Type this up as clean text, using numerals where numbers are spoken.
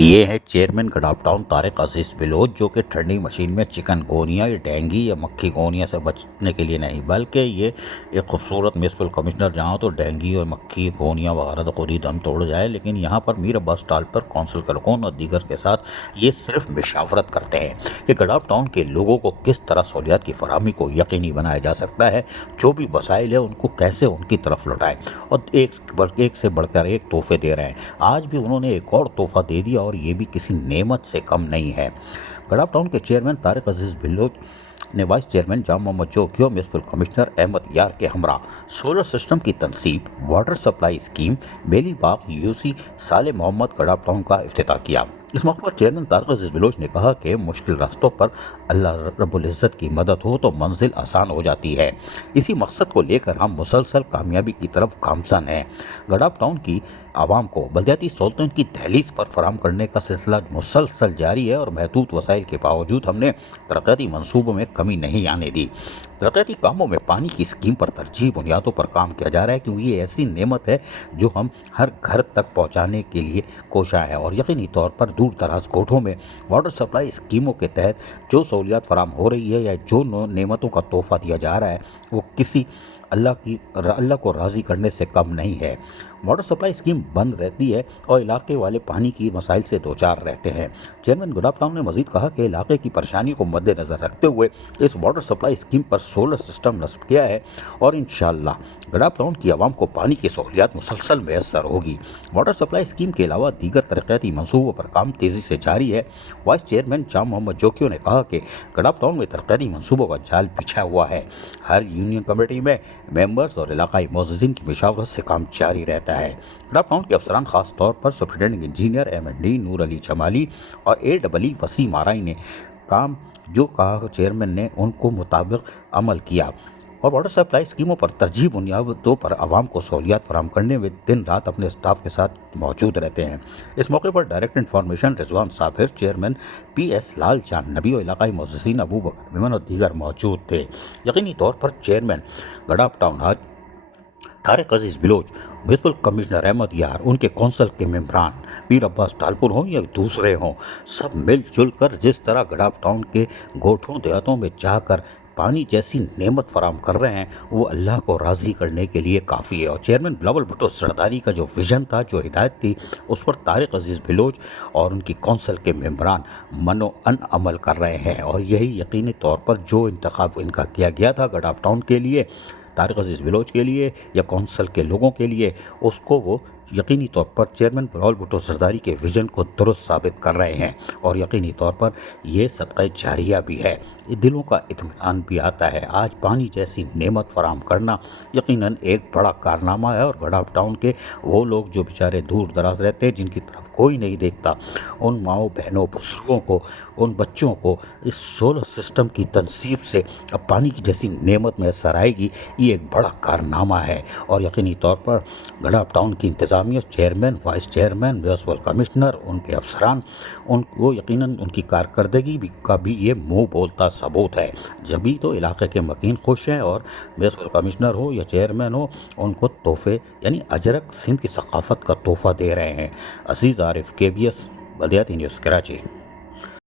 یہ ہے chairman گڈاف town Tariq عزیز بلوچ، جو کہ ٹھنڈی مشین میں چکن گونیا یا ڈینگی یا مکھی گونیا سے بچنے کے لیے نہیں، بلکہ یہ ایک خوبصورت میونسپل کمشنر جہاں تو ڈینگی اور مکھی گونیا وغیرہ تو خود ہی دم توڑ جائے، لیکن یہاں پر میر عباس ٹال پر کونسل کے رکن اور دیگر کے ساتھ یہ صرف مشاورت کرتے ہیں کہ گڈاف ٹاؤن کے لوگوں کو کس طرح سہولیات کی فراہمی کو یقینی بنایا جا سکتا ہے، جو بھی وسائل ہے ان کو کیسے ان کی طرف لوٹائیں، اور ایک سے بڑھ کر ایک تحفے دے رہے ہیں۔ آج بھی انہوں نے ایک اور تحفہ دے دیا اور یہ بھی کسی نعمت سے کم نہیں ہے۔ گڈاف ٹاؤن کے چیئرمین طارق عزیز بلوچ نے وائس چیئرمین جام محمد چوکیو، میونسپل کمشنر احمد یار کے ہمراہ سولر سسٹم کی تنصیب، واٹر سپلائی اسکیم، بیلی باغ یوسی صالح محمد گڈاف ٹاؤن کا افتتاح کیا۔ اس موقع پر چیئرمین طارق عزیز بلوچ نے کہا کہ مشکل راستوں پر اللہ رب العزت کی مدد ہو تو منزل آسان ہو جاتی ہے۔ اسی مقصد کو لے کر ہم مسلسل کامیابی کی طرف گامزن ہیں۔ گڈاف ٹاؤن کی عوام کو بلدیاتی سہولتوں کی دہلیز پر فراہم کرنے کا سلسلہ مسلسل جاری ہے اور محدود وسائل کے باوجود ہم نے ترقیاتی منصوبوں میں کمی نہیں آنے دی۔ ترقیاتی کاموں میں پانی کی اسکیم پر ترجیحی بنیادوں پر کام کیا جا رہا ہے، کیونکہ یہ ایسی نعمت ہے جو ہم ہر گھر تک پہنچانے کے لیے کوشاں ہیں، اور یقینی طور پر دور دراز کوٹھوں میں واٹر سپلائی اسکیموں کے تحت جو سہولیات فراہم ہو رہی ہے یا جو نعمتوں کا تحفہ دیا جا رہا ہے وہ کسی اللہ کو راضی کرنے سے کم نہیں ہے۔ واٹر سپلائی اسکیم بند رہتی ہے اور علاقے والے پانی کی مسائل سے دوچار رہتے ہیں۔ چیئرمین گڈاف ٹاؤن نے مزید کہا کہ علاقے کی پریشانی کو مد نظر رکھتے ہوئے اس واٹر سپلائی اسکیم پر سولر سسٹم نصب کیا ہے اور انشاءاللہ گڈاف ٹاؤن کی عوام کو پانی کی سہولیات مسلسل میسر ہوگی۔ واٹر سپلائی اسکیم کے علاوہ دیگر ترقیاتی منصوبوں پر کام تیزی سے جاری ہے۔ وائس چیئرمین جام محمد چوکیو نے کہا کہ گڈاف ٹاؤن میں ترقیاتی منصوبوں کا جال بچھا ہوا ہے۔ ہر یونین کمیٹی میں ممبرز اور علاقائی معززین کی مشاورت سے کام جاری رہتا ہے۔ گڈاف ٹاؤن کے افسران، خاص طور پر سپرنٹینڈنگ انجینئر MND نور علی جمالی اور AEE وسیم آرائی نے کام جو کہا چیئرمین نے ان کو مطابق عمل کیا اور واٹر سپلائی اسکیموں پر ترجیحی بنیادوں پر عوام کو سہولیات فراہم کرنے میں دن رات اپنے اسٹاف کے ساتھ موجود رہتے ہیں۔ اس موقع پر ڈائریکٹر انفارمیشن رضوان صابر، چیئرمین PS لال چاند نبی اور علاقائی معززین ابو بکر میمن اور دیگر موجود تھے۔ یقینی طور پر چیئرمین گڈاف ٹاؤن طارق عزیز بلوچ، میونسپل کمشنر احمد یار، ان کے کونسل کے ممبران میر عباس ٹالپور ہوں یا دوسرے ہوں، سب مل جل کر جس طرح گڈاف ٹاؤن کے گوٹھوں دیہاتوں میں جا کر پانی جیسی نعمت فراہم کر رہے ہیں، وہ اللہ کو راضی کرنے کے لیے کافی ہے۔ اور چیئرمین بلاول بھٹو زرداری کا جو ویژن تھا، جو ہدایت تھی، اس پر طارق عزیز بلوچ اور ان کی کونسل کے ممبران عمل کر رہے ہیں، اور یہی یقینی طور پر جو انتخاب ان کا کیا گیا تھا گڈاف ٹاؤن کے لیے، طارق عزیز بلوچ کے لیے یا کونسل کے لوگوں کے لیے، اس کو وہ یقینی طور پر چیئرمین بلاول بھٹو زرداری کے ویژن کو درست ثابت کر رہے ہیں، اور یقینی طور پر یہ صدقہ جاریہ بھی ہے۔ دلوں کا اطمینان بھی آتا ہے۔ آج پانی جیسی نعمت فراہم کرنا یقیناً ایک بڑا کارنامہ ہے، اور گڈاف ٹاؤن کے وہ لوگ جو بیچارے دور دراز رہتے ہیں، جن کی طرف کوئی نہیں دیکھتا، ان ماؤں بہنوں بزرگوں کو، ان بچوں کو اس سولر سسٹم کی تنصیب سے اب پانی کی جیسی نعمت میسر آئے گی، یہ ایک بڑا کارنامہ ہے۔ اور یقینی طور پر گڈاف ٹاؤن کی انتظامیہ، chairman, vice chairman, municipal commissioner, ان کے افسران، ان کو یقیناً ان کی کارکردگی کا بھی یہ منہ بولتا ثبوت ہے، جبھی تو علاقے کے مکین خوش ہیں، اور میونسپل کمشنر ہو یا چیئرمین ہو، ان کو تحفے یعنی اجرک سندھ کی ثقافت کا تحفہ دے رہے ہیں۔ عزیز عارف، KBS بلدیاتی نیوز، کراچی۔